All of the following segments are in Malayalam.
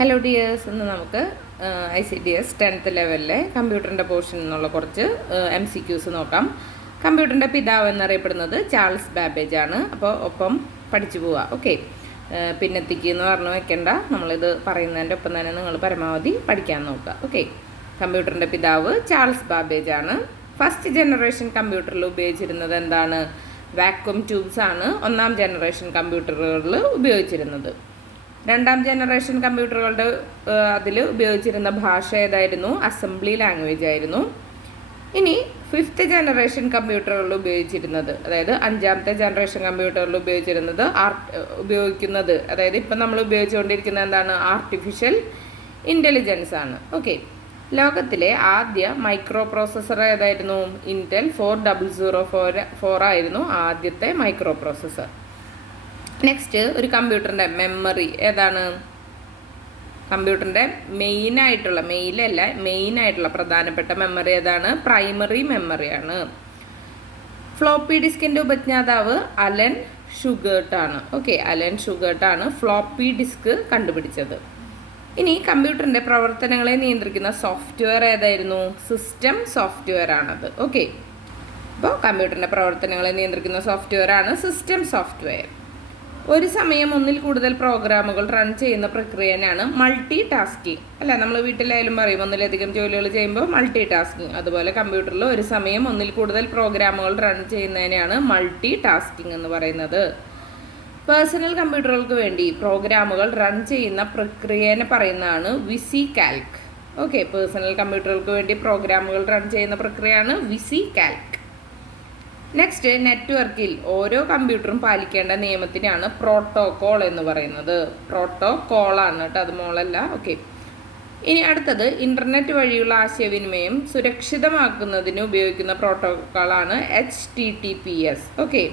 ഹലോ ഡിയേഴ്സ്, ഇന്ന് നമുക്ക് ICDS 10th ലെവലിലെ കമ്പ്യൂട്ടറിൻ്റെ പോർഷനിൽ നിന്നുള്ള കുറച്ച് MCQs നോക്കാം. കമ്പ്യൂട്ടറിൻ്റെ പിതാവ് എന്നറിയപ്പെടുന്നത് ചാൾസ് ബാബേജ് ആണ്. അപ്പോൾ ഒപ്പം പഠിച്ചു പോവുക. ഓക്കെ, പിന്നെത്തിക്ക് എന്ന് പറഞ്ഞു വെക്കേണ്ട, നമ്മളിത് പറയുന്നതിൻ്റെ ഒപ്പം തന്നെ നിങ്ങൾ പരമാവധി പഠിക്കാൻ നോക്കുക. ഓക്കെ, കമ്പ്യൂട്ടറിൻ്റെ പിതാവ് ചാൾസ് ബാബേജ് ആണ്. ഫസ്റ്റ് ജനറേഷൻ കമ്പ്യൂട്ടറിൽ ഉപയോഗിച്ചിരുന്നത് എന്താണ്? വാക്വം ട്യൂബ്സ് ആണ് ഒന്നാം ജനറേഷൻ കമ്പ്യൂട്ടറുകളിൽ ഉപയോഗിച്ചിരുന്നത്. രണ്ടാം ജനറേഷൻ കമ്പ്യൂട്ടറുകളുടെ അതിൽ ഉപയോഗിച്ചിരുന്ന ഭാഷ ഏതായിരുന്നു? അസംബ്ലി ലാംഗ്വേജ് ആയിരുന്നു. ഇനി ഫിഫ്ത്ത് ജനറേഷൻ കമ്പ്യൂട്ടറുകളിൽ ഉപയോഗിച്ചിരുന്നത്, അതായത് അഞ്ചാമത്തെ ജനറേഷൻ കമ്പ്യൂട്ടറിൽ ഉപയോഗിക്കുന്നത് അതായത് ഇപ്പം നമ്മൾ ഉപയോഗിച്ചുകൊണ്ടിരിക്കുന്നത് എന്താണ്? ആർട്ടിഫിഷ്യൽ ഇൻ്റലിജൻസ് ആണ്. ഓക്കെ, ലോകത്തിലെ ആദ്യ മൈക്രോ പ്രോസസ്സർ ഏതായിരുന്നു? ഇൻറ്റൽ 4004 ആയിരുന്നു ആദ്യത്തെ മൈക്രോ പ്രോസസ്സർ. നെക്സ്റ്റ്, ഒരു കമ്പ്യൂട്ടറിൻ്റെ മെമ്മറി ഏതാണ്? കമ്പ്യൂട്ടറിൻ്റെ മെയിനായിട്ടുള്ള പ്രധാനപ്പെട്ട മെമ്മറി ഏതാണ്? പ്രൈമറി മെമ്മറിയാണ്. ഫ്ലോപ്പി ഡിസ്കിൻ്റെ ഉപജ്ഞാതാവ് അലൻ ഷുഗർട്ടാണ്. ഓക്കെ, അലൻ ഷുഗർട്ടാണ് ഫ്ലോപ്പി ഡിസ്ക് കണ്ടുപിടിച്ചത്. ഇനി കമ്പ്യൂട്ടറിൻ്റെ പ്രവർത്തനങ്ങളെ നിയന്ത്രിക്കുന്ന സോഫ്റ്റ്വെയർ ഏതായിരുന്നു? സിസ്റ്റം സോഫ്റ്റ്വെയർ ആണത്. ഓക്കെ, അപ്പോൾ കമ്പ്യൂട്ടറിൻ്റെ പ്രവർത്തനങ്ങളെ നിയന്ത്രിക്കുന്ന സോഫ്റ്റ്വെയർ ആണ് സിസ്റ്റം സോഫ്റ്റ്വെയർ. ഒരു സമയം ഒന്നിൽ കൂടുതൽ പ്രോഗ്രാമുകൾ റൺ ചെയ്യുന്ന പ്രക്രിയനാണ് മൾട്ടി ടാസ്കിങ്. അല്ല, നമ്മൾ വീട്ടിലായാലും പറയും ഒന്നിലധികം ജോലികൾ ചെയ്യുമ്പോൾ മൾട്ടി ടാസ്കിങ്. അതുപോലെ കമ്പ്യൂട്ടറിൽ ഒരു സമയം ഒന്നിൽ കൂടുതൽ പ്രോഗ്രാമുകൾ റൺ ചെയ്യുന്നതിനാണ് മൾട്ടി ടാസ്കിങ് എന്ന് പറയുന്നത്. പേഴ്സണൽ കമ്പ്യൂട്ടറുകൾക്ക് വേണ്ടി പ്രോഗ്രാമുകൾ റൺ ചെയ്യുന്ന പ്രക്രിയനെ പറയുന്നതാണ് വിസി കാൽക്ക്. ഓക്കെ, പേഴ്സണൽ കമ്പ്യൂട്ടറുകൾക്ക് വേണ്ടി പ്രോഗ്രാമുകൾ റൺ ചെയ്യുന്ന പ്രക്രിയയാണ് വിസി കാൽക്ക്. നെക്സ്റ്റ്, നെറ്റ്വർക്കിൽ ഓരോ കമ്പ്യൂട്ടറും പാലിക്കേണ്ട നിയമത്തിനാണ് പ്രോട്ടോകോൾ എന്ന് പറയുന്നത്. പ്രോട്ടോകോളാണ് കേട്ടോ, അത് മോളല്ല. ഓക്കെ, ഇനി അടുത്തത് ഇൻ്റർനെറ്റ് വഴിയുള്ള ആശയവിനിമയം സുരക്ഷിതമാക്കുന്നതിന് ഉപയോഗിക്കുന്ന പ്രോട്ടോകോളാണ് HTTPS. ഓക്കെ,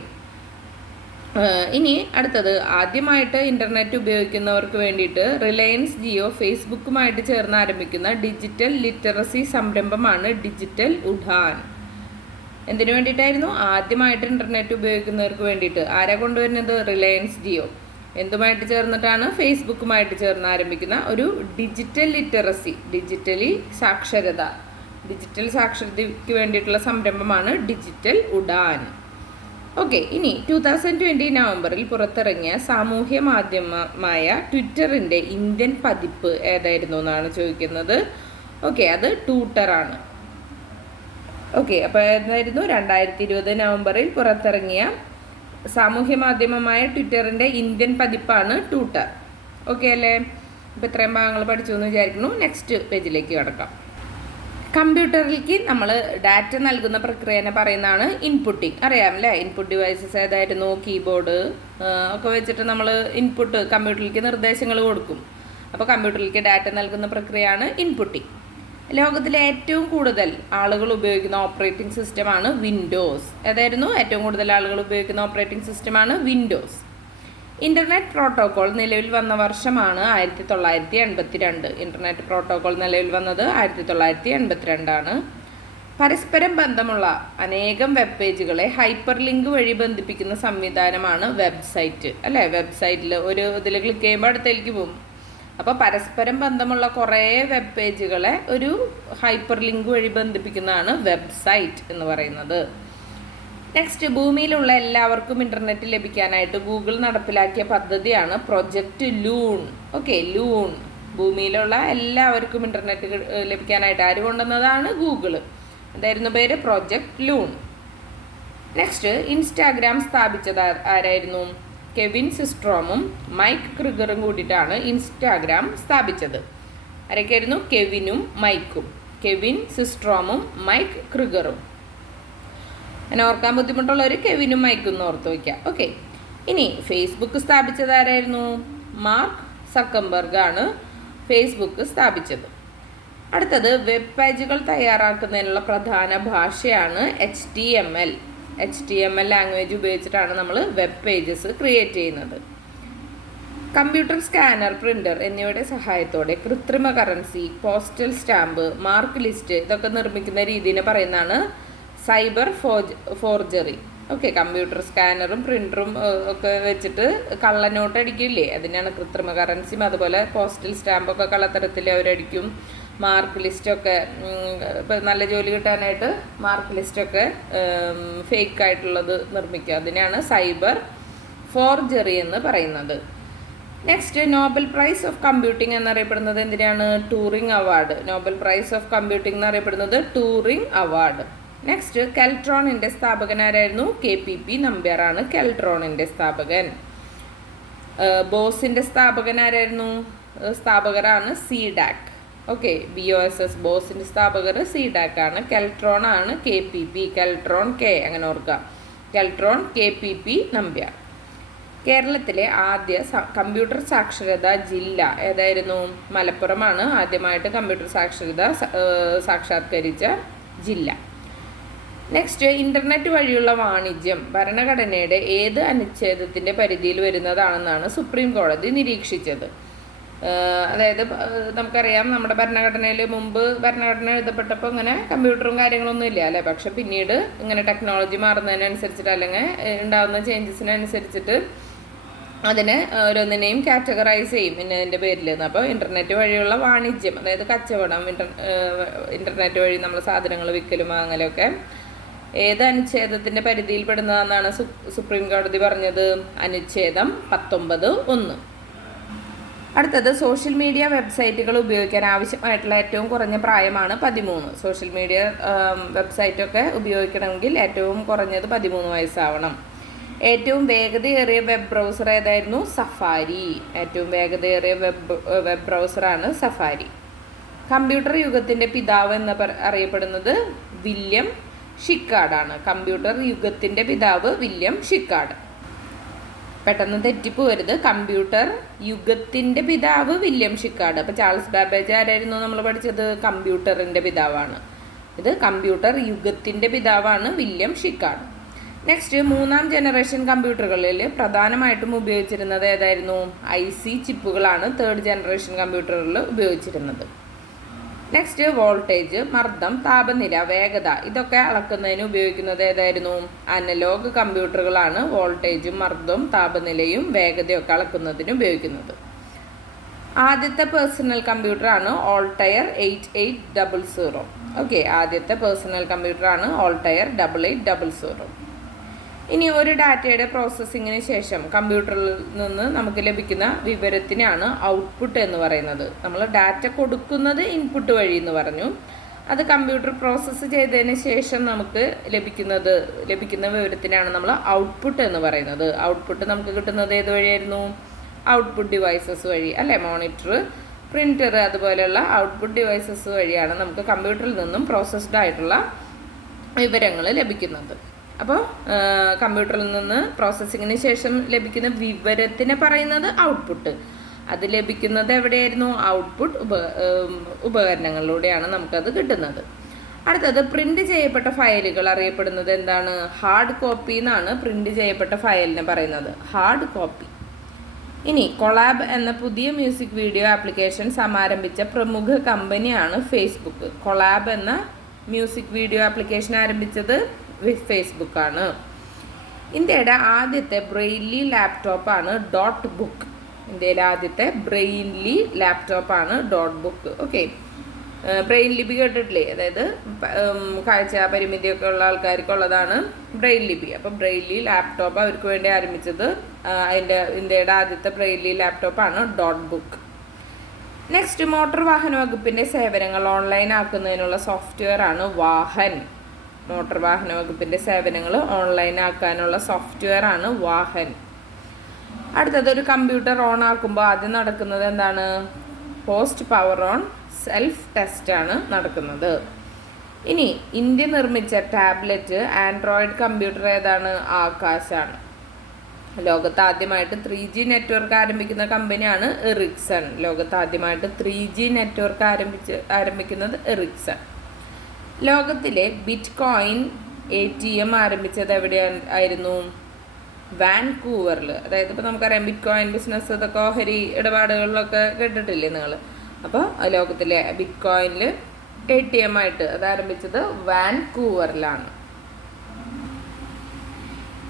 ഇനി അടുത്തത് ആദ്യമായിട്ട് ഇൻ്റർനെറ്റ് ഉപയോഗിക്കുന്നവർക്ക് വേണ്ടിയിട്ട് റിലയൻസ് ജിയോ ഫേസ്ബുക്കുമായിട്ട് ചേർന്ന് ആരംഭിക്കുന്ന ഡിജിറ്റൽ ലിറ്ററസി സംരംഭമാണ് ഡിജിറ്റൽ ഉഡാൻ. എന്തിനു വേണ്ടിയിട്ടായിരുന്നു? ആദ്യമായിട്ട് ഇൻ്റർനെറ്റ് ഉപയോഗിക്കുന്നവർക്ക് വേണ്ടിയിട്ട്. ആരാ കൊണ്ടുവരുന്നത്? റിലയൻസ് ജിയോ. എന്തുമായിട്ട് ചേർന്നിട്ടാണ്? ഫേസ്ബുക്കുമായിട്ട് ചേർന്ന് ആരംഭിക്കുന്ന ഒരു ഡിജിറ്റൽ ലിറ്ററസി, ഡിജിറ്റൽ സാക്ഷരതയ്ക്ക് വേണ്ടിയിട്ടുള്ള സംരംഭമാണ് ഡിജിറ്റൽ ഉഡാൻ. ഓക്കെ, ഇനി 2020 നവംബറിൽ പുറത്തിറങ്ങിയ സാമൂഹ്യ മാധ്യമമായ ട്വിറ്ററിൻ്റെ ഇന്ത്യൻ പതിപ്പ് ഏതായിരുന്നു എന്നാണ് ചോദിക്കുന്നത്. ഓക്കെ, അത് ട്യൂട്ടറാണ്. ഓക്കെ, അപ്പോൾ എന്തായിരുന്നു? 2020 നവംബറിൽ പുറത്തിറങ്ങിയ സാമൂഹ്യ മാധ്യമമായ ട്വിറ്ററിൻ്റെ ഇന്ത്യൻ പതിപ്പാണ് ട്യൂട്ടർ. ഓക്കെ അല്ലേ? ഇപ്പോൾ ഇത്രയും ഭാഗങ്ങൾ പഠിച്ചു എന്ന് വിചാരിക്കുന്നു. നെക്സ്റ്റ് പേജിലേക്ക് കിടക്കാം. കമ്പ്യൂട്ടറിലേക്ക് നമ്മൾ ഡാറ്റ നൽകുന്ന പ്രക്രിയനെ പറയുന്നതാണ് ഇൻപുട്ടിങ്. അറിയാം അല്ലേ? ഇൻപുട്ട് ഡിവൈസസ് ഏതായിരുന്നു? കീബോർഡ് ഒക്കെ വെച്ചിട്ട് നമ്മൾ ഇൻപുട്ട് കമ്പ്യൂട്ടറിലേക്ക് നിർദ്ദേശങ്ങൾ കൊടുക്കും. അപ്പോൾ കമ്പ്യൂട്ടറിലേക്ക് ഡാറ്റ നൽകുന്ന പ്രക്രിയയാണ് ഇൻപുട്ടിങ്. ലോകത്തിലെ ഏറ്റവും കൂടുതൽ ആളുകൾ ഉപയോഗിക്കുന്ന ഓപ്പറേറ്റിംഗ് സിസ്റ്റമാണ് വിൻഡോസ്. ഏതായിരുന്നു? ഏറ്റവും കൂടുതൽ ആളുകൾ ഉപയോഗിക്കുന്ന ഓപ്പറേറ്റിംഗ് സിസ്റ്റമാണ് വിൻഡോസ്. ഇൻ്റർനെറ്റ് പ്രോട്ടോകോൾ നിലവിൽ വന്ന വർഷമാണ് 1982. ഇൻ്റർനെറ്റ് പ്രോട്ടോകോൾ നിലവിൽ വന്നത് 1982 ആണ്. പരസ്പരം ബന്ധമുള്ള അനേകം വെബ് പേജുകളെ ഹൈപ്പർ ലിങ്ക് വഴി ബന്ധിപ്പിക്കുന്ന സംവിധാനമാണ് വെബ്സൈറ്റ്. അല്ലേ? വെബ്സൈറ്റിൽ ഒരു ഇതിൽ ക്ലിക്ക് ചെയ്യുമ്പോൾ അടുത്തേക്ക് പോകും. അപ്പോൾ പരസ്പരം ബന്ധമുള്ള കുറേ വെബ് പേജുകളെ ഒരു ഹൈപ്പർ ലിങ്ക് വഴി ബന്ധിപ്പിക്കുന്നതാണ് വെബ്സൈറ്റ് എന്ന് പറയുന്നത്. നെക്സ്റ്റ്, ഭൂമിയിലുള്ള എല്ലാവർക്കും ഇൻ്റർനെറ്റ് ലഭിക്കാനായിട്ട് ഗൂഗിൾ നടപ്പിലാക്കിയ പദ്ധതിയാണ് പ്രൊജക്റ്റ് ലൂൺ. Okay, Loon. ഭൂമിയിലുള്ള എല്ലാവർക്കും ഇൻ്റർനെറ്റ് ലഭിക്കാനായിട്ട് ആര് കൊണ്ടുവന്നതാണ്? ഗൂഗിള്. എന്തായിരുന്നു പേര്? Project Loon. നെക്സ്റ്റ്, ഇൻസ്റ്റാഗ്രാം സ്ഥാപിച്ചത് ആരായിരുന്നു? കെവിൻ സിസ്ട്രോമും മൈക്ക് ക്രിഗറും കൂടിയിട്ടാണ് ഇൻസ്റ്റാഗ്രാം സ്ഥാപിച്ചത്. ആരൊക്കെയായിരുന്നു? കെവിനും മൈക്കും. കെവിൻ സിസ്ട്രോമും മൈക്ക് ക്രിഗറും. അങ്ങനെ ഓർക്കാൻ ബുദ്ധിമുട്ടുള്ളവർ കെവിനും മൈക്കും എന്ന് ഓർത്ത് വയ്ക്കുക. ഓക്കെ, ഇനി ഫേസ്ബുക്ക് സ്ഥാപിച്ചത് ആരായിരുന്നു? മാർക്ക് സക്കംബർഗ് ആണ് ഫേസ്ബുക്ക് സ്ഥാപിച്ചത്. അടുത്തത്, വെബ് പേജുകൾ തയ്യാറാക്കുന്നതിനുള്ള പ്രധാന ഭാഷയാണ് HTML ലാംഗ്വേജ് ഉപയോഗിച്ചിട്ടാണ് നമ്മൾ വെബ് പേജസ് ക്രിയേറ്റ് ചെയ്യുന്നത്. കമ്പ്യൂട്ടർ, സ്കാനർ, പ്രിൻ്റർ എന്നിവയുടെ സഹായത്തോടെ കൃത്രിമ currency, postal stamp, mark list ഇതൊക്കെ നിർമ്മിക്കുന്ന രീതിയെ പറയുന്നതാണ് സൈബർ ഫോർജറി. ഓക്കെ, കമ്പ്യൂട്ടർ സ്കാനറും പ്രിൻ്ററും ഒക്കെ വെച്ചിട്ട് കള്ളനോട്ട് അടിക്കില്ലേ, അതിനാണ് കൃത്രിമ കറൻസിയും. അതുപോലെ പോസ്റ്റൽ സ്റ്റാമ്പൊക്കെ കള്ളത്തരത്തിൽ അവരടിക്കും. മാർക്ക് ലിസ്റ്റൊക്കെ ഇപ്പം നല്ല ജോലി കിട്ടാനായിട്ട് മാർക്ക് ലിസ്റ്റൊക്കെ ഫേക്കായിട്ടുള്ളത് നിർമ്മിക്കുക. അതിനാണ് സൈബർ ഫോർജറി എന്ന് പറയുന്നത്. Next, Nobel prize of computing എന്നറിയപ്പെടുന്നത് എന്തിനാണ്? Touring award. Nobel prize of computing എന്നറിയപ്പെടുന്നത് ടൂറിംഗ് അവാർഡ്. നെക്സ്റ്റ്, കെൽട്രോണിൻ്റെ സ്ഥാപകൻ ആരായിരുന്നു? KPP നമ്പ്യാറാണ് കെൽട്രോണിൻ്റെ സ്ഥാപകൻ. ബോസിൻ്റെ സ്ഥാപകൻ ആരായിരുന്നു? സ്ഥാപകരാണ് CDAC. ഓക്കെ, BOSS ബോസിൻ്റെ സ്ഥാപകർ CDAC ആണ്. കെൽട്രോൺ ആണ് KPP. കെൽട്രോൺ K അങ്ങനെ ഓർക്കുക. കെൽട്രോൺ KPP നമ്പ്യാർ. കേരളത്തിലെ ആദ്യ കമ്പ്യൂട്ടർ സാക്ഷരതാ ജില്ല ഏതായിരുന്നു? മലപ്പുറമാണ് ആദ്യമായിട്ട് കമ്പ്യൂട്ടർ സാക്ഷരത സാക്ഷാത്കരിച്ച ജില്ല. നെക്സ്റ്റ്, ഇൻ്റർനെറ്റ് വഴിയുള്ള വാണിജ്യം ഭരണഘടനയുടെ ഏത് അനുച്ഛേദത്തിൻ്റെ പരിധിയിൽ വരുന്നതാണെന്നാണ് സുപ്രീം കോടതി നിരീക്ഷിച്ചത്? അതായത് നമുക്കറിയാം, നമ്മുടെ ഭരണഘടനയിൽ മുമ്പ് ഭരണഘടന എഴുതപ്പെട്ടപ്പോൾ ഇങ്ങനെ കമ്പ്യൂട്ടറും കാര്യങ്ങളൊന്നും ഇല്ല അല്ലേ. പക്ഷെ പിന്നീട് ഇങ്ങനെ ടെക്നോളജി മാറുന്നതിനനുസരിച്ചിട്ട് അല്ലെങ്കിൽ ഉണ്ടാകുന്ന ചേഞ്ചസിനനുസരിച്ചിട്ട് അതിനെ ഓരോന്നിനെയും കാറ്റഗറൈസ് ചെയ്യും ഇന്നതിൻ്റെ പേരിൽ. അപ്പോൾ ഇൻ്റർനെറ്റ് വഴിയുള്ള വാണിജ്യം, അതായത് കച്ചവടം, ഇൻ്റർനെറ്റ് വഴി നമ്മൾ സാധനങ്ങൾ വിൽക്കലും വാങ്ങലൊക്കെ ഏത് അനുച്ഛേദത്തിൻ്റെ പരിധിയിൽപ്പെടുന്നതെന്നാണ് സുപ്രീം കോടതി പറഞ്ഞത്? അനുച്ഛേദം 19(1). അടുത്തത്, സോഷ്യൽ മീഡിയ വെബ്സൈറ്റുകൾ ഉപയോഗിക്കാൻ ആവശ്യമായിട്ടുള്ള ഏറ്റവും കുറഞ്ഞ പ്രായമാണ് 13. സോഷ്യൽ മീഡിയ വെബ്സൈറ്റൊക്കെ ഉപയോഗിക്കണമെങ്കിൽ ഏറ്റവും കുറഞ്ഞത് 13 വയസ്സാവണം. ഏറ്റവും വേഗതയേറിയ വെബ് ബ്രൗസർ ഏതായിരുന്നു? സഫാരി. ഏറ്റവും വേഗതയേറിയ വെബ് ബ്രൗസറാണ് സഫാരി. കമ്പ്യൂട്ടർ യുഗത്തിൻ്റെ പിതാവ് എന്ന് അറിയപ്പെടുന്നത് വില്യം ഷിക്കാർഡാണ്. കമ്പ്യൂട്ടർ യുഗത്തിൻ്റെ പിതാവ് വില്യം ഷിക്കാർഡ്. പെട്ടെന്ന് തെറ്റിപ്പോരുത്. കമ്പ്യൂട്ടർ യുഗത്തിൻ്റെ പിതാവ് വില്യം ഷിക്കാർഡ്. അപ്പോൾ ചാൾസ് ബാബേജ് ആരായിരുന്നു നമ്മൾ പഠിച്ചത്? കമ്പ്യൂട്ടറിൻ്റെ പിതാവാണ്. ഇത് കമ്പ്യൂട്ടർ യുഗത്തിൻ്റെ പിതാവാണ് വില്യം ഷിക്കാർഡ്. നെക്സ്റ്റ്, മൂന്നാം ജനറേഷൻ കമ്പ്യൂട്ടറുകളിൽ പ്രധാനമായിട്ടും ഉപയോഗിച്ചിരുന്നത് ഏതായിരുന്നു? IC ചിപ്പുകളാണ് തേർഡ് ജനറേഷൻ കമ്പ്യൂട്ടറുകളിൽ ഉപയോഗിച്ചിരുന്നത്. നെക്സ്റ്റ്, വോൾട്ടേജ്, മർദ്ദം, താപനില, വേഗത ഇതൊക്കെ അളക്കുന്നതിന് ഉപയോഗിക്കുന്നത് ഏതായിരുന്നു? അനലോഗ് കമ്പ്യൂട്ടറുകളാണ് വോൾട്ടേജും മർദ്ദവും താപനിലയും വേഗതയൊക്കെ അളക്കുന്നതിന് ഉപയോഗിക്കുന്നത്. ആദ്യത്തെ പേഴ്സണൽ കമ്പ്യൂട്ടറാണ് ഓൾട്ടയർ 8800. ഓക്കെ, ആദ്യത്തെ പേഴ്സണൽ കമ്പ്യൂട്ടറാണ് ഓൾട്ടയർ 8800. ഇനി ഒരു ഡാറ്റയുടെ പ്രോസസ്സിങ്ങിന് ശേഷം കമ്പ്യൂട്ടറിൽ നിന്ന് നമുക്ക് ലഭിക്കുന്ന വിവരത്തിനാണ് ഔട്ട്പുട്ട് എന്ന് പറയുന്നത്. നമ്മൾ ഡാറ്റ കൊടുക്കുന്നത് ഇൻപുട്ട് വഴി എന്ന് പറഞ്ഞു. അത് കമ്പ്യൂട്ടർ പ്രോസസ്സ് ചെയ്തതിന് ശേഷം നമുക്ക് ലഭിക്കുന്ന വിവരത്തിനാണ് നമ്മൾ ഔട്ട്പുട്ട് എന്ന് പറയുന്നത്. ഔട്ട്പുട്ട് നമുക്ക് കിട്ടുന്നത് ഏത് വഴിയായിരുന്നു? ഔട്ട്പുട്ട് ഡിവൈസസ് വഴി അല്ലേ. മോണിറ്റർ, പ്രിൻ്റർ അതുപോലെയുള്ള ഔട്ട്പുട്ട് ഡിവൈസസ് വഴിയാണ് നമുക്ക് കമ്പ്യൂട്ടറിൽ നിന്നും പ്രോസസ്ഡ് ആയിട്ടുള്ള വിവരങ്ങൾ ലഭിക്കുന്നത്. അപ്പോൾ കമ്പ്യൂട്ടറിൽ നിന്ന് പ്രോസസ്സിങ്ങിന് ശേഷം ലഭിക്കുന്ന വിവരത്തിനെ പറയുന്നത് ഔട്ട്പുട്ട്. അത് ലഭിക്കുന്നത് എവിടെയായിരുന്നു? ഔട്ട്പുട്ട് ഉപകരണങ്ങളിലൂടെയാണ് നമുക്കത് കിട്ടുന്നത്. അടുത്തത്, പ്രിൻ്റ് ചെയ്യപ്പെട്ട ഫയലുകൾ അറിയപ്പെടുന്നത് എന്താണ്? ഹാർഡ് കോപ്പി എന്നാണ് പ്രിൻ്റ് ചെയ്യപ്പെട്ട ഫയലിനെ പറയുന്നത്, ഹാർഡ് കോപ്പി. ഇനി കൊളാബ് എന്ന പുതിയ മ്യൂസിക് വീഡിയോ ആപ്ലിക്കേഷൻ സമാരംഭിച്ച പ്രമുഖ കമ്പനിയാണ് ഫേസ്ബുക്ക്. കൊളാബ് എന്ന മ്യൂസിക് വീഡിയോ ആപ്ലിക്കേഷൻ ആരംഭിച്ചത് ഫേസ്ബുക്കാണ്. ഇന്ത്യയുടെ ആദ്യത്തെ ബ്രെയിൻലി ലാപ്ടോപ്പാണ് ഡോട്ട് ബുക്ക്. ഇന്ത്യയിലെ ആദ്യത്തെ ബ്രെയിൻലി ലാപ്ടോപ്പാണ് ഡോട്ട് ബുക്ക്. ഓക്കെ, ബ്രെയിൻ ലിപി കേട്ടിട്ടില്ലേ? അതായത് കാഴ്ച പരിമിതിയൊക്കെ ഉള്ള ആൾക്കാർക്കുള്ളതാണ് ബ്രെയിൻ ലിപി. അപ്പോൾ ബ്രെയിൻലി ലാപ്ടോപ്പ് അവർക്ക് വേണ്ടി ആരംഭിച്ചത് ഇന്ത്യയുടെ ആദ്യത്തെ ബ്രെയിൻലി ലാപ്ടോപ്പാണ് ഡോട്ട് ബുക്ക്. നെക്സ്റ്റ്, മോട്ടോർ വാഹന വകുപ്പിൻ്റെ സേവനങ്ങൾ ഓൺലൈൻ ആക്കുന്നതിനുള്ള സോഫ്റ്റ്വെയർ ആണ് വാഹൻ. മോട്ടോർ വാഹന വകുപ്പിൻ്റെ സേവനങ്ങൾ ഓൺലൈൻ ആക്കാനുള്ള സോഫ്റ്റ്വെയർ ആണ് വാഹൻ. അടുത്തത്, ഒരു കമ്പ്യൂട്ടർ ഓൺ ആക്കുമ്പോൾ ആദ്യം നടക്കുന്നത് എന്താണ്? Post power on self test ആണ് നടക്കുന്നത്. ഇനി ഇന്ത്യ നിർമ്മിച്ച ടാബ്ലറ്റ് ആൻഡ്രോയിഡ് കമ്പ്യൂട്ടർ ഏതാണ്? ആകാശാണ്. ലോകത്ത് ആദ്യമായിട്ട് 3G നെറ്റ്വർക്ക് ആരംഭിക്കുന്ന കമ്പനിയാണ് എറിക്സൺ. ലോകത്ത് ആദ്യമായിട്ട് 3G നെറ്റ്വർക്ക് ആരംഭിക്കുന്നത് എറിക്സൺ. ലോകത്തിലെ ബിറ്റ് കോയിൻ ATM ആരംഭിച്ചത് എവിടെയായിരുന്നു? വാൻകൂവറിൽ. അതായത് ഇപ്പോൾ നമുക്കറിയാം ബിറ്റ് കോയിൻ ബിസിനസ്, ഇതൊക്കെ ഓഹരി ഇടപാടുകളിലൊക്കെ കേട്ടിട്ടില്ലേ നിങ്ങൾ? അപ്പോൾ ലോകത്തിലെ ബിറ്റ് കോയിനിൽ ATM ആയിട്ട് അത് ആരംഭിച്ചത് വാൻകൂവറിലാണ്.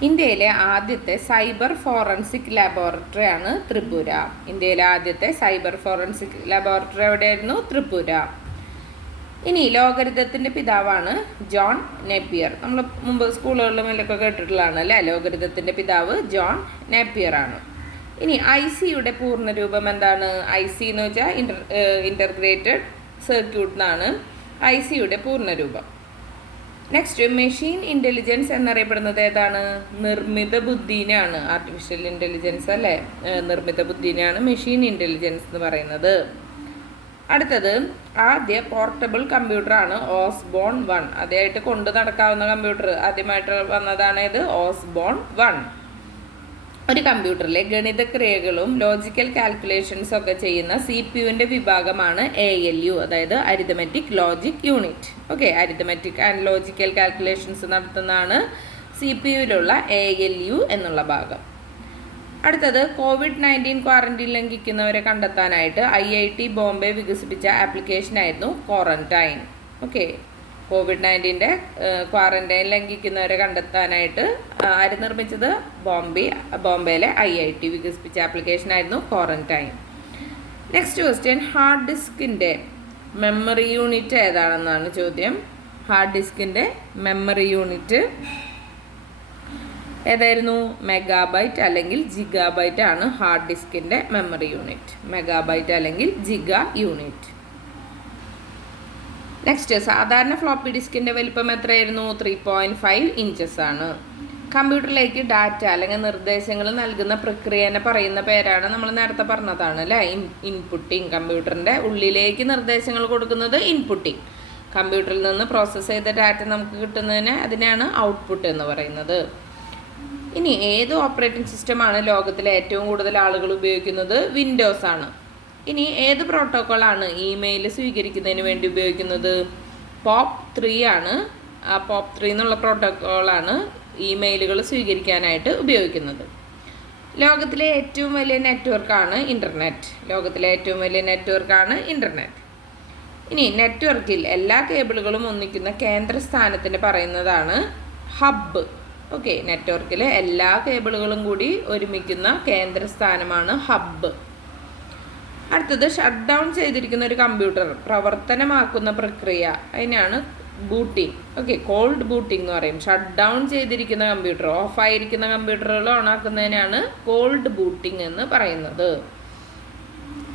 ഇന്ത്യയിലെ ആദ്യത്തെ സൈബർ ഫോറൻസിക് ലബോറട്ടറി ആണ് ത്രിപുര. ഇന്ത്യയിലെ ആദ്യത്തെ സൈബർ ഫോറൻസിക് ലബോറട്ടറി എവിടെയായിരുന്നു? ത്രിപുര. ഇനി ലോഗരിതത്തിൻ്റെ പിതാവാണ് ജോൺ നേപ്പിയർ. നമ്മൾ മുമ്പ് സ്കൂളുകളിലും എല്ലാം കേട്ടിട്ടുള്ളതാണ് അല്ലേ? ലോഗരിതത്തിൻ്റെ പിതാവ് ജോൺ നേപ്പിയർ ആണ്. ഇനി ICയുടെ പൂർണ്ണരൂപം എന്താണ്? IC എന്ന് വെച്ചാൽ ഇൻ്റർഗ്രേറ്റഡ് സർക്യൂട്ട് എന്നാണ് ICയുടെ പൂർണ്ണരൂപം. നെക്സ്റ്റ്, മെഷീൻ ഇൻ്റലിജൻസ് എന്നറിയപ്പെടുന്നത് ഏതാണ്? നിർമ്മിത ബുദ്ധിനെയാണ്. ആർട്ടിഫിഷ്യൽ ഇൻ്റലിജൻസ് അല്ലേ? നിർമ്മിത ബുദ്ധിനെയാണ് മെഷീൻ ഇൻ്റലിജൻസ് എന്ന് പറയുന്നത്. അടുത്തത്, ആദ്യ പോർട്ടബിൾ കമ്പ്യൂട്ടറാണ് ഓസ്ബോൺ 1. ആദ്യമായിട്ട് കൊണ്ട് നടക്കാവുന്ന കമ്പ്യൂട്ടർ ആദ്യമായിട്ട് വന്നതാണ് ഇത്, ഓസ്ബോൺ 1. ഒരു കമ്പ്യൂട്ടറിലെ ഗണിതക്രിയകളും ലോജിക്കൽ കാൽക്കുലേഷൻസും ഒക്കെ ചെയ്യുന്ന CPU വിഭാഗമാണ് ALU, അതായത് arithmetic logic unit. Okay, arithmetic and logical calculations നടത്തുന്നതാണ് CPUവിലുള്ള ALU എന്നുള്ള ഭാഗം. അടുത്തത്, COVID-19 ക്വാറന്റൈൻ ലംഘിക്കുന്നവരെ കണ്ടെത്താനായിട്ട് IIT ബോംബെ വികസിപ്പിച്ച ആപ്ലിക്കേഷനായിരുന്നു ക്വാറന്റൈൻ. ഓക്കെ, COVID-19 ക്വാറന്റൈൻ ലംഘിക്കുന്നവരെ കണ്ടെത്താനായിട്ട് ആര് നിർമ്മിച്ചത്? ബോംബെയിലെ IIT വികസിപ്പിച്ച ആപ്ലിക്കേഷനായിരുന്നു ക്വാറന്റൈൻ. നെക്സ്റ്റ് ക്വസ്റ്റ്യൻ, ഹാർഡ് ഡിസ്കിൻ്റെ മെമ്മറി യൂണിറ്റ് ഏതാണെന്നാണ് ചോദ്യം. ഹാർഡ് ഡിസ്കിൻ്റെ മെമ്മറി യൂണിറ്റ് ഏതായിരുന്നു? മെഗാബൈറ്റ് അല്ലെങ്കിൽ ജിഗാബൈറ്റ് ആണ് ഹാർഡ് ഡിസ്കിൻ്റെ മെമ്മറി യൂണിറ്റ്. മെഗാബൈറ്റ് അല്ലെങ്കിൽ ജിഗാ യൂണിറ്റ്. നെക്സ്റ്റ്, സാധാരണ ഫ്ലോപ്പി ഡിസ്കിൻ്റെ വലിപ്പം എത്രയായിരുന്നു? 3.5 ഇഞ്ചസ് ആണ്. കമ്പ്യൂട്ടറിലേക്ക് ഡാറ്റ അല്ലെങ്കിൽ നിർദ്ദേശങ്ങൾ നൽകുന്ന പ്രക്രിയനെ പറയുന്ന പേരാണ് നമ്മൾ നേരത്തെ പറഞ്ഞതാണ് അല്ലേ? ഇൻപുട്ടിങ്. കമ്പ്യൂട്ടറിൻ്റെ ഉള്ളിലേക്ക് നിർദ്ദേശങ്ങൾ കൊടുക്കുന്നത് ഇൻപുട്ടിങ്. കമ്പ്യൂട്ടറിൽ നിന്ന് പ്രോസസ്സ് ചെയ്ത ഡാറ്റ നമുക്ക് കിട്ടുന്നതിന് അതിനാണ് ഔട്ട്പുട്ട് എന്ന് പറയുന്നത്. ഇനി ഏത് ഓപ്പറേറ്റിംഗ് സിസ്റ്റമാണ് ലോകത്തിലെ ഏറ്റവും കൂടുതൽ ആളുകൾ ഉപയോഗിക്കുന്നത്? വിൻഡോസ് ആണ്. ഇനി ഏത് പ്രോട്ടോക്കോളാണ് ഇമെയിൽ സ്വീകരിക്കുന്നതിന് വേണ്ടി ഉപയോഗിക്കുന്നത്? POP3 ആണ്. ആ POP3 എന്നുള്ള പ്രോട്ടോക്കോളാണ് ഇമെയിലുകൾ സ്വീകരിക്കാനായിട്ട് ഉപയോഗിക്കുന്നത്. ലോകത്തിലെ ഏറ്റവും വലിയ നെറ്റ്വർക്കാണ് ഇൻ്റർനെറ്റ്. ലോകത്തിലെ ഏറ്റവും വലിയ നെറ്റ്വർക്കാണ് ഇൻ്റർനെറ്റ്. ഇനി നെറ്റ്വർക്കിൽ എല്ലാ കേബിളുകളും ഒന്നിക്കുന്ന കേന്ദ്രസ്ഥാനത്തിന് പറയുന്നതാണ് ഹബ്ബ്. ഓക്കെ, നെറ്റ്വർക്കിലെ എല്ലാ കേബിളുകളും കൂടി ഒരുമിക്കുന്ന കേന്ദ്രസ്ഥാനമാണ് ഹബ്ബ്. അടുത്തത്, ഷട്ട് ഡൗൺ ചെയ്തിരിക്കുന്ന ഒരു കമ്പ്യൂട്ടർ പ്രവർത്തനമാക്കുന്ന പ്രക്രിയ അതിനാണ് ബൂട്ടിങ്. ഓക്കെ, കോൾഡ് ബൂട്ടിംഗ് എന്ന് പറയും. ഷട്ട് ഡൗൺ ചെയ്തിരിക്കുന്ന കമ്പ്യൂട്ടർ, ഓഫായിരിക്കുന്ന കമ്പ്യൂട്ടറുകൾ ഓണാക്കുന്നതിനാണ് കോൾഡ് ബൂട്ടിംഗ് എന്ന് പറയുന്നത്.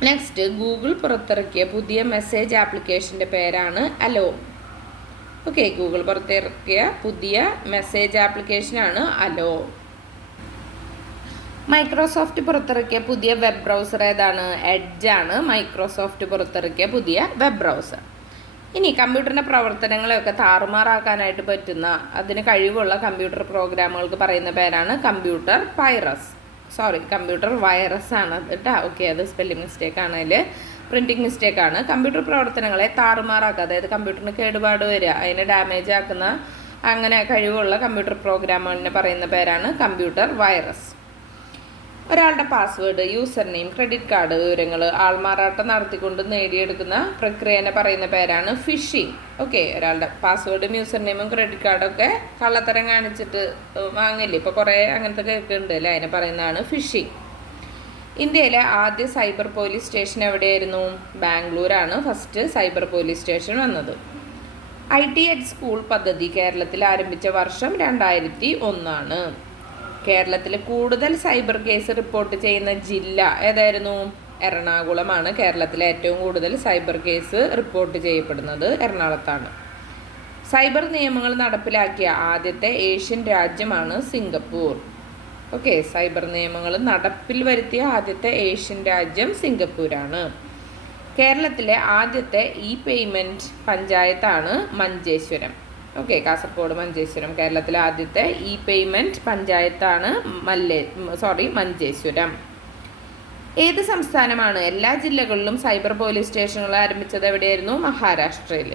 നെക്സ്റ്റ്, ഗൂഗിൾ പുറത്തിറക്കിയ പുതിയ മെസ്സേജ് ആപ്ലിക്കേഷൻ്റെ പേരാണ് അലോ. ഓക്കെ, ഗൂഗിൾ പുറത്തിറക്കിയ പുതിയ മെസ്സേജ് ആപ്ലിക്കേഷനാണ് അലോ. മൈക്രോസോഫ്റ്റ് പുറത്തിറക്കിയ പുതിയ വെബ് ബ്രൗസർ ഏതാണ്? എഡ്ജ് ആണ് മൈക്രോസോഫ്റ്റ് പുറത്തിറക്കിയ പുതിയ വെബ് ബ്രൗസർ. ഇനി കമ്പ്യൂട്ടറിൻ്റെ പ്രവർത്തനങ്ങളെയൊക്കെ താറുമാറാക്കാനായിട്ട് പറ്റുന്ന അതിന് കഴിവുള്ള കമ്പ്യൂട്ടർ പ്രോഗ്രാമുകൾക്ക് പറയുന്ന പേരാണ് കമ്പ്യൂട്ടർ വൈറസ് ആണ് അത് കേട്ടോ. ഓക്കെ, അത് സ്പെല്ലിംഗ് മിസ്റ്റേക്കാണ്, അതിൽ പ്രിൻറ്റിങ് മിസ്റ്റേക്കാണ്. കമ്പ്യൂട്ടർ പ്രവർത്തനങ്ങളെ താറുമാറാക്കുക, അതായത് കമ്പ്യൂട്ടറിന് കേടുപാട് വരിക, അതിനെ ഡാമേജ് ആക്കുന്ന അങ്ങനെ കഴിവുള്ള കമ്പ്യൂട്ടർ പ്രോഗ്രാമുകളിനെ പറയുന്ന പേരാണ് കമ്പ്യൂട്ടർ വൈറസ്. ഒരാളുടെ password, user name, credit card വിവരങ്ങൾ ആൾമാറാട്ടം നടത്തിക്കൊണ്ട് നേടിയെടുക്കുന്ന പ്രക്രിയനെ പറയുന്ന പേരാണ് ഫിഷിംഗ്. ഓക്കെ, ഒരാളുടെ പാസ്വേഡും യൂസർ നെയിമും ക്രെഡിറ്റ് കാർഡൊക്കെ കള്ളത്തരം കാണിച്ചിട്ട് വാങ്ങില്ലേ, ഇപ്പോൾ കുറേ അങ്ങനത്തെ കേൾക്കുന്നുണ്ട് അല്ലേ? അതിനെ പറയുന്നതാണ് ഫിഷിംഗ്. ഇന്ത്യയിലെ ആദ്യ സൈബർ പോലീസ് സ്റ്റേഷൻ എവിടെയായിരുന്നു? ബാംഗ്ലൂരാണ് ഫസ്റ്റ് സൈബർ പോലീസ് സ്റ്റേഷൻ വന്നത്. IT at സ്കൂൾ പദ്ധതി കേരളത്തിൽ ആരംഭിച്ച വർഷം 2001 ആണ്. കേരളത്തിൽ കൂടുതൽ സൈബർ കേസ് റിപ്പോർട്ട് ചെയ്യുന്ന ജില്ല ഏതായിരുന്നു? എറണാകുളമാണ്. കേരളത്തിലെ ഏറ്റവും കൂടുതൽ സൈബർ കേസ് റിപ്പോർട്ട് ചെയ്യപ്പെടുന്നത് എറണാകുളത്താണ്. സൈബർ നിയമങ്ങൾ നടപ്പിലാക്കിയ ആദ്യത്തെ ഏഷ്യൻ രാജ്യമാണ് സിംഗപ്പൂർ. ഓക്കെ, സൈബർ നിയമങ്ങൾ നടപ്പിൽ വരുത്തിയ ആദ്യത്തെ ഏഷ്യൻ രാജ്യം സിംഗപ്പൂരാണ്. കേരളത്തിലെ ആദ്യത്തെ പേയ്മെൻറ്റ് പഞ്ചായത്താണ് മഞ്ചേശ്വരം. ഓക്കെ, കാസർഗോഡ് മഞ്ചേശ്വരം. കേരളത്തിലെ ആദ്യത്തെ പേയ്മെൻറ്റ് പഞ്ചായത്താണ് മഞ്ചേശ്വരം. ഏത് സംസ്ഥാനമാണ് എല്ലാ ജില്ലകളിലും സൈബർ പോലീസ് സ്റ്റേഷനുകൾ ആരംഭിച്ചത്? എവിടെയായിരുന്നു? മഹാരാഷ്ട്രയിൽ.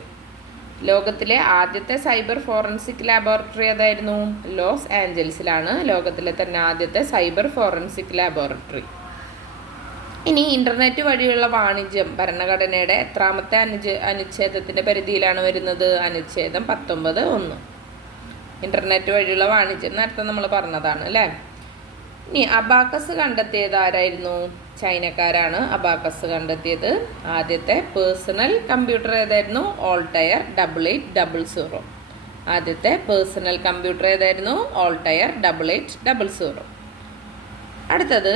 ലോകത്തിലെ ആദ്യത്തെ സൈബർ ഫോറൻസിക് ലാബോറട്ടറി ഏതായിരുന്നു? ലോസ് ആഞ്ചൽസിലാണ് ലോകത്തിലെ തന്നെ ആദ്യത്തെ സൈബർ ഫോറൻസിക് ലാബോറട്ടറി. ഇനി ഇൻ്റർനെറ്റ് വഴിയുള്ള വാണിജ്യം ഭരണഘടനയുടെ എത്രാമത്തെ അനുച്ഛേദത്തിൻ്റെ പരിധിയിലാണ് വരുന്നത്? അനുച്ഛേദം 19(1). ഇൻ്റർനെറ്റ് വഴിയുള്ള വാണിജ്യം നേരത്തെ നമ്മൾ പറഞ്ഞതാണ് അല്ലേ. ഇനി അബാക്കസ് കണ്ടെത്തിയത് ആരായിരുന്നു? ചൈനക്കാരാണ് അബാക്കസ് കണ്ടെത്തിയത്. ആദ്യത്തെ പേഴ്സണൽ കമ്പ്യൂട്ടർ ഏതായിരുന്നു? ഓൾട്ടയർ 8800. ആദ്യത്തെ പേഴ്സണൽ കമ്പ്യൂട്ടർ ഏതായിരുന്നു? ഓൾട്ടയർ 8800. അടുത്തത്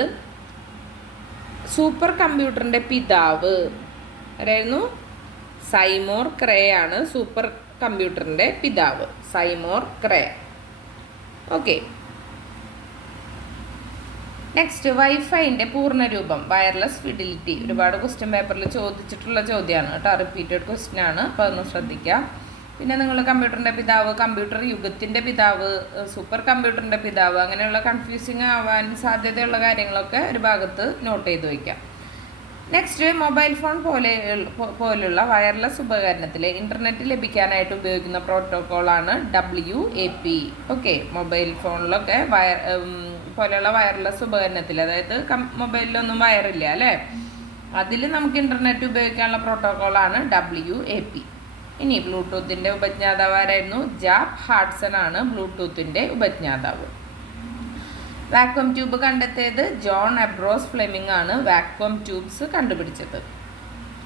സൂപ്പർ കമ്പ്യൂട്ടറിൻ്റെ പിതാവ് ആരായിരുന്നു? സൈമോർ ക്രേ ആണ് സൂപ്പർ കമ്പ്യൂട്ടറിൻ്റെ പിതാവ്. സൈമോർ ക്രേ. ഓക്കെ. നെക്സ്റ്റ് വൈഫൈൻ്റെ പൂർണ്ണരൂപം വയർലെസ് ഫിഡിലിറ്റി. ഒരുപാട് ക്വസ്റ്റ്യൻ പേപ്പറിൽ ചോദിച്ചിട്ടുള്ള ചോദ്യമാണ് കേട്ടോ, റിപ്പീറ്റഡ് ക്വസ്റ്റ്യൻ ആണ്, അപ്പോൾ അതൊന്ന് ശ്രദ്ധിക്കുക. പിന്നെ നിങ്ങൾ കമ്പ്യൂട്ടറിൻ്റെ പിതാവ്, കമ്പ്യൂട്ടർ യുഗത്തിൻ്റെ പിതാവ്, സൂപ്പർ കമ്പ്യൂട്ടറിൻ്റെ പിതാവ്, അങ്ങനെയുള്ള കൺഫ്യൂസിങ് ആവാൻ സാധ്യതയുള്ള കാര്യങ്ങളൊക്കെ ഒരു ഭാഗത്ത് നോട്ട് ചെയ്ത് വയ്ക്കാം. നെക്സ്റ്റ് മൊബൈൽ ഫോൺ പോലുള്ള വയർലെസ് ഉപകരണത്തിൽ ഇൻ്റർനെറ്റ് ലഭിക്കാനായിട്ട് ഉപയോഗിക്കുന്ന പ്രോട്ടോക്കോളാണ് WAP. ഓക്കെ, മൊബൈൽ ഫോണിലൊക്കെ പോലെയുള്ള വയർലെസ് ഉപകരണത്തിൽ, അതായത് മൊബൈലിലൊന്നും വയറില്ല അല്ലേ, അതിൽ നമുക്ക് ഇൻ്റർനെറ്റ് ഉപയോഗിക്കാനുള്ള പ്രോട്ടോക്കോളാണ് WAP. ഇനി ബ്ലൂടൂത്തിൻ്റെ ഉപജ്ഞാതാവ് ആരായിരുന്നു? ജാബ് ഹാഡ്സൺ ആണ് ബ്ലൂടൂത്തിൻ്റെ ഉപജ്ഞാതാവ്. വാക്വം ട്യൂബ് കണ്ടെത്തിയത് ജോൺ എബ്രോസ് ഫ്ലെമിംഗ് ആണ് വാക്വം ട്യൂബ്സ് കണ്ടുപിടിച്ചത്.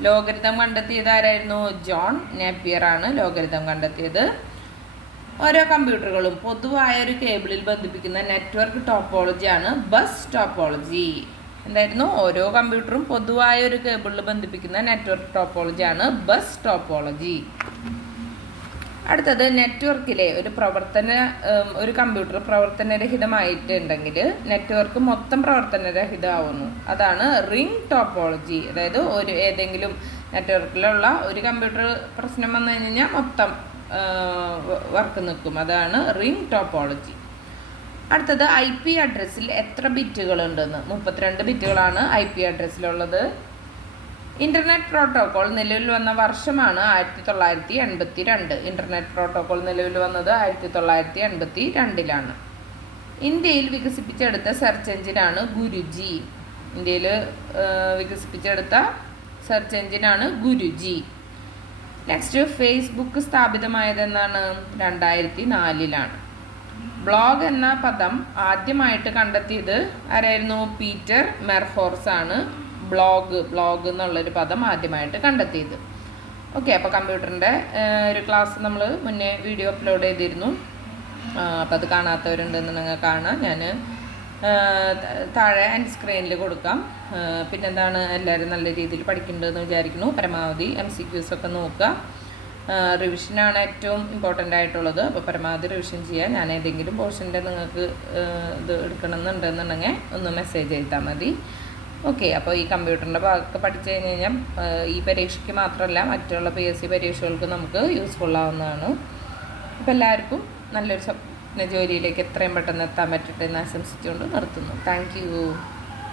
ലോഗരിതം കണ്ടെത്തിയത് ആരായിരുന്നു? ജോൺ നേപ്പിയർ ആണ് ലോഗരിതം കണ്ടെത്തിയത്. ഓരോ കമ്പ്യൂട്ടറുകളും പൊതുവായ ഒരു കേബിളിൽ ബന്ധിപ്പിക്കുന്ന നെറ്റ്വർക്ക് ടോപ്പോളജിയാണ് ബസ് ടോപ്പോളജി. എന്തായിരുന്നു? ഓരോ കമ്പ്യൂട്ടറും പൊതുവായ ഒരു കേബിളിൽ ബന്ധിപ്പിക്കുന്ന നെറ്റ്വർക്ക് ടോപ്പോളജിയാണ് ബസ് ടോപ്പോളജി. അടുത്തത് നെറ്റ്വർക്കിലെ ഒരു കമ്പ്യൂട്ടർ പ്രവർത്തനരഹിതമായിട്ടുണ്ടെങ്കിൽ നെറ്റ്വർക്ക് മൊത്തം പ്രവർത്തനരഹിതമാവുന്നു. അതാണ് റിംഗ് ടോപ്പോളജി. അതായത് ഏതെങ്കിലും നെറ്റ്വർക്കിലുള്ള ഒരു കമ്പ്യൂട്ടർ പ്രശ്നം വന്നു കഴിഞ്ഞാൽ മൊത്തം വർക്ക് നിൽക്കും. അതാണ് റിംഗ് ടോപ്പോളജി. അടുത്തത് IP അഡ്രസ്സിൽ എത്ര ബിറ്റുകളുണ്ടെന്ന്? 32 ബിറ്റുകളാണ് IP അഡ്രസ്സിലുള്ളത്. ഇൻ്റർനെറ്റ് പ്രോട്ടോക്കോൾ നിലവിൽ വന്ന വർഷമാണ് 1982. ഇൻ്റർനെറ്റ് പ്രോട്ടോക്കോൾ നിലവിൽ വന്നത് 1982 ഇന്ത്യയിൽ വികസിപ്പിച്ചെടുത്ത സെർച്ച് എഞ്ചിനാണ് ഗുരുജി. ഇന്ത്യയിൽ വികസിപ്പിച്ചെടുത്ത സെർച്ച് എഞ്ചിനാണ് ഗുരുജി. നെക്സ്റ്റ് ഫേസ്ബുക്ക് സ്ഥാപിതമായത് എന്നാണ്? 2004. ബ്ലോഗ് എന്ന പദം ആദ്യമായിട്ട് കണ്ടെത്തിയത് ആരായിരുന്നു? പീറ്റർ മെർഹോർസ് ആണ് ബ്ലോഗ് എന്നുള്ളൊരു പദം ആദ്യമായിട്ട് കണ്ടെത്തിയത്. ഓക്കെ, അപ്പോൾ കമ്പ്യൂട്ടറിൻ്റെ ഒരു ക്ലാസ് നമ്മൾ മുന്നേ വീഡിയോ അപ്ലോഡ് ചെയ്തിരുന്നു. അപ്പോൾ അത് കാണാത്തവരുണ്ടെന്നുണ്ടെങ്കിൽ കാണാം. ഞാൻ താഴെ എൻ്റെ സ്ക്രീനിൽ കൊടുക്കാം. പിന്നെന്താണ്, എല്ലാവരും നല്ല രീതിയിൽ പഠിക്കുന്നുണ്ടെന്ന് വിചാരിക്കുന്നു. പരമാവധി MCQs ഒക്കെ നോക്കുക. റിവിഷനാണ് ഏറ്റവും ഇമ്പോർട്ടൻ്റ് ആയിട്ടുള്ളത്. അപ്പോൾ പരമാവധി റിവിഷൻ ചെയ്യുക. ഞാൻ ഏതെങ്കിലും പോർഷൻ്റെ നിങ്ങൾക്ക് ഇത് എടുക്കണമെന്നുണ്ടെന്നുണ്ടെങ്കിൽ ഒന്ന് മെസ്സേജ് ചെയ്താൽ മതി. ഓക്കെ, അപ്പോൾ ഈ കമ്പ്യൂട്ടറിൻ്റെ ഭാഗമൊക്കെ പഠിച്ചു കഴിഞ്ഞ് കഴിഞ്ഞാൽ ഈ പരീക്ഷയ്ക്ക് മാത്രമല്ല മറ്റുള്ള PSC പരീക്ഷകൾക്ക് നമുക്ക് യൂസ്ഫുൾ ആവുന്നതാണ്. അപ്പോൾ എല്ലാവർക്കും നല്ലൊരു സ്വപ്ന ജോലിയിലേക്ക് എത്രയും പെട്ടെന്ന് എത്താൻ പറ്റട്ടെ എന്ന് ആശംസിച്ചുകൊണ്ട് നിർത്തുന്നു. Thank you.